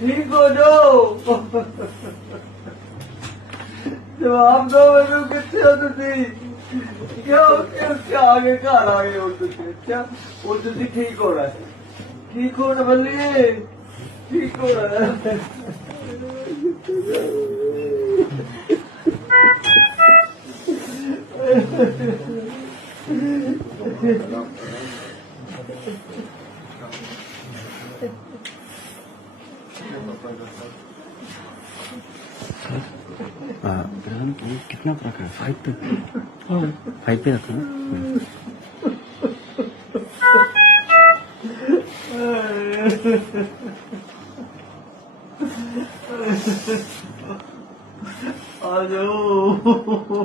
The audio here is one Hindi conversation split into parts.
ठीक हो जाओ जवाब दो मैनू कितने हो तुम आगे घर आ गए अच्छा और तुम ठीक होना है ठीक होना बल्ले ठीक होना है। आ, कितना फर्क है फाइव पे फाइव पे रखो आ जाओ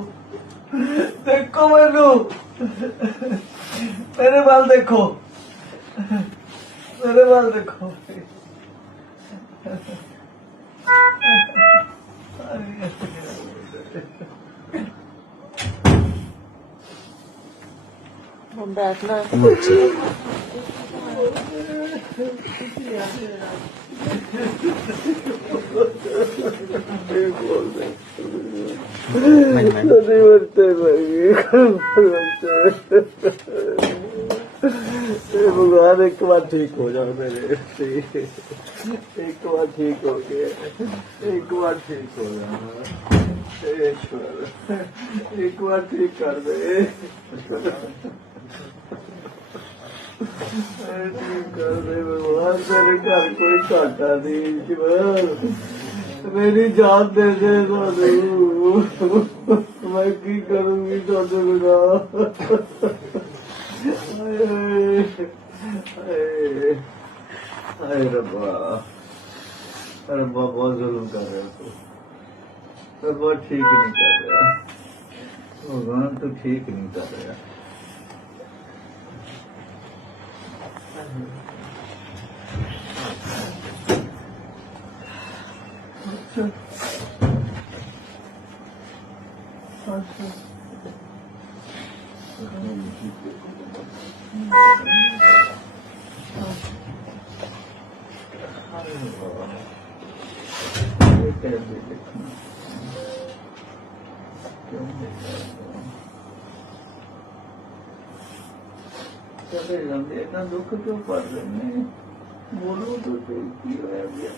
देखो मैं मेरे बाल देखो। मेरे बाल देखो। बैठना। अच्छा भगवान एक बार ठीक हो जाओ मेरे एक बार ठीक हो गए एक बार ठीक हो जाओ ईश्वर एक बार ठीक कर दे ठीक कर दे भगवान तेरे घर कोई घाटा नहीं ईश्वर मेरी जान दे दे मैं की करूंगी तो बिना अरे रब्बा। रब्बा बहुत जुल्म कर रहे हो तो रब्बा ठीक नहीं कर रहा। भगवान तो ठीक नहीं कर रहा। अच्छा अच्छा। चले जाते इतना दुख क्यों पड़ रहे हैं बोलो तो सही की होया गया